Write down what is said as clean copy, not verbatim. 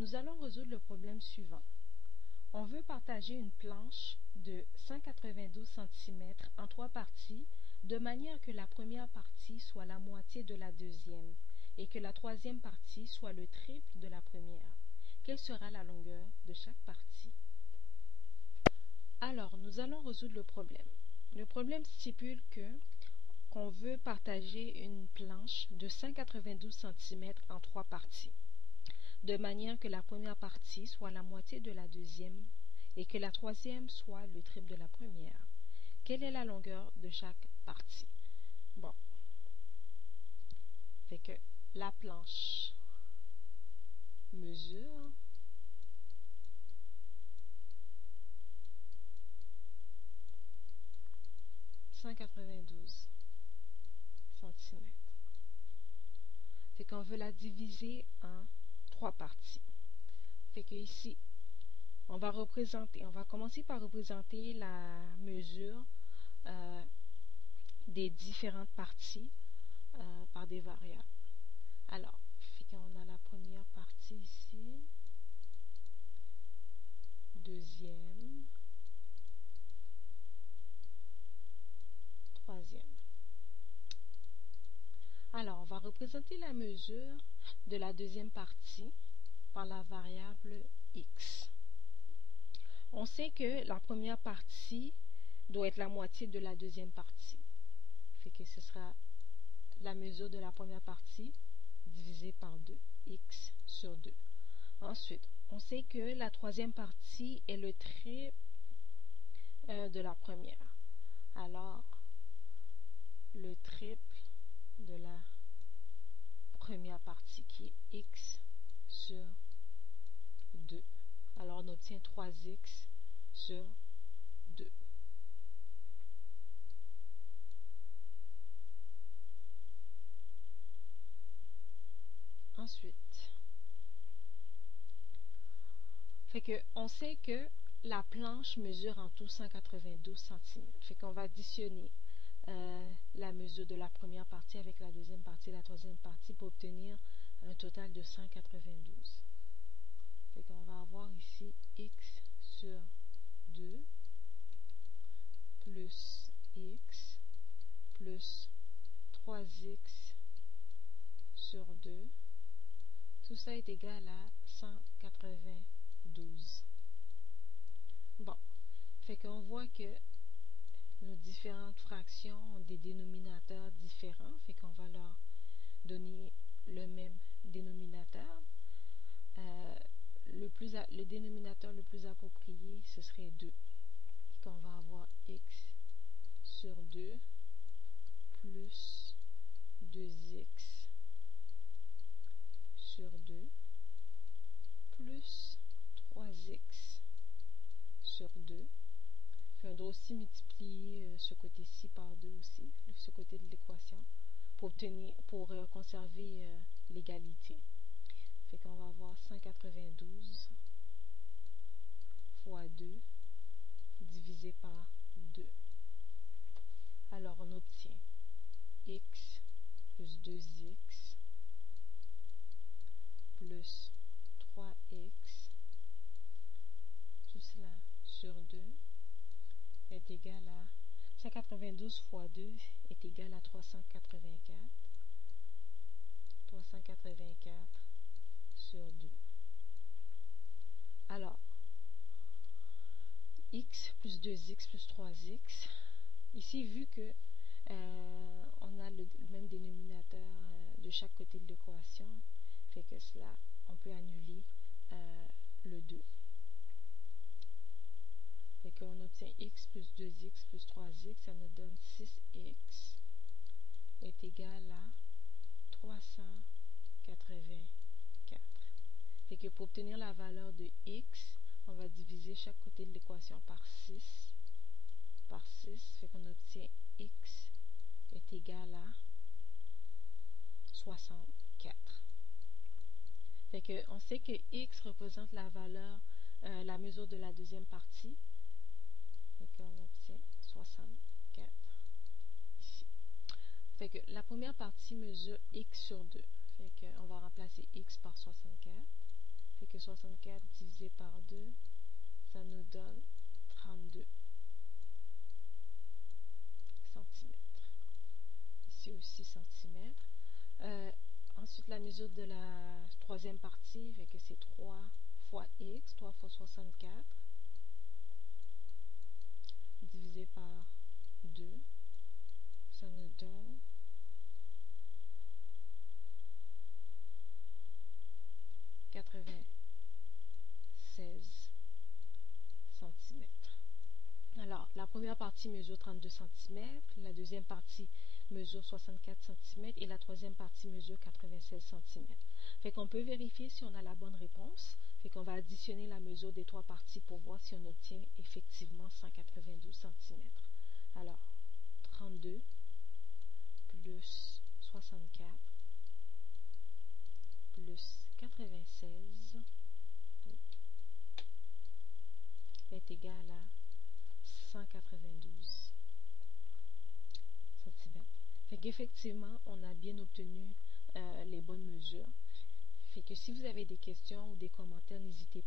Nous allons résoudre le problème suivant. On veut partager une planche de 192 cm en 3 parties, de manière que la première partie soit la moitié de la deuxième et que la troisième partie soit le triple de la première. Quelle sera la longueur de chaque partie? Alors, nous allons résoudre le problème. Le problème stipule qu'on veut partager une planche de 192 cm en 3 parties, de manière que la première partie soit la moitié de la deuxième et que la troisième soit le triple de la première. Quelle est la longueur de chaque partie? Bon, fait que la planche mesure 192 cm. Fait qu'on veut la diviser en 3 parties. Fait que ici, on va commencer par représenter la mesure des différentes parties par des variables. Alors, fait qu'on a la première partie ici, deuxième, troisième. Alors, on va représenter la mesure de la deuxième partie par la variable x. On sait que la première partie doit être la moitié de la deuxième partie. Fait que ce sera la mesure de la première partie divisée par 2, x sur 2. Ensuite, on sait que la troisième partie est le triple de la première. Alors, le triple de la première partie qui est x sur 2. Alors, on obtient 3x sur 2. Ensuite, fait que on sait que la planche mesure en tout 192 cm. Fait qu'on va additionner la mesure de la première partie avec la deuxième partie et la troisième partie pour obtenir un total de 192. Fait qu'on va avoir ici x sur 2 plus x plus 3x sur 2. Tout ça est égal à 192. Bon, fait qu'on voit que nos différentes fractions ont des dénominateurs différents, fait qu'on va leur donner le même dénominateur. Le dénominateur le plus approprié, ce serait 2. Et qu'on va avoir x sur 2 plus 2x sur 2 plus 3x sur 2. On doit aussi multiplier ce côté-ci par 2 aussi, ce côté de l'équation, pour conserver l'égalité. Fait qu'on va avoir 192 fois 2 divisé par 2. Alors on obtient x plus 2x plus 3x, tout cela sur 2 est égal à 192 fois 2 est égal à 384. 384 sur 2. Alors, x plus 2x plus 3x. Ici, vu que on a le même dénominateur de chaque côté de l'équation, fait que cela, on peut annuler le 2. Fait qu'on obtient x plus 2x plus 3x, ça nous donne 6x est égal à 384. Fait que pour obtenir la valeur de x, on va diviser chaque côté de l'équation par 6. Par 6, fait qu'on obtient x est égal à 64. Fait que on sait que x représente la valeur, la mesure de la deuxième partie. Fait qu'on obtient 64 ici. Fait que la première partie mesure x sur 2. Fait qu'on va remplacer x par 64. Fait que 64 divisé par 2, ça nous donne 32 centimètres. Ici aussi centimètres. Ensuite, la mesure de la troisième partie, fait que c'est 3 fois x, 3 fois 64, divisé par 2, ça nous donne 96 centimètres. Alors, la première partie mesure 32 cm, la deuxième partie mesure 64 cm et la troisième partie mesure 96 cm. Fait qu'on peut vérifier si on a la bonne réponse. Fait qu'on va additionner la mesure des trois parties pour voir si on obtient effectivement 192 cm. Alors, 32 plus 64 plus 96 est égal à 192 cm. Fait qu'effectivement, on a bien obtenu les bonnes mesures. Fait que si vous avez des questions ou des commentaires, n'hésitez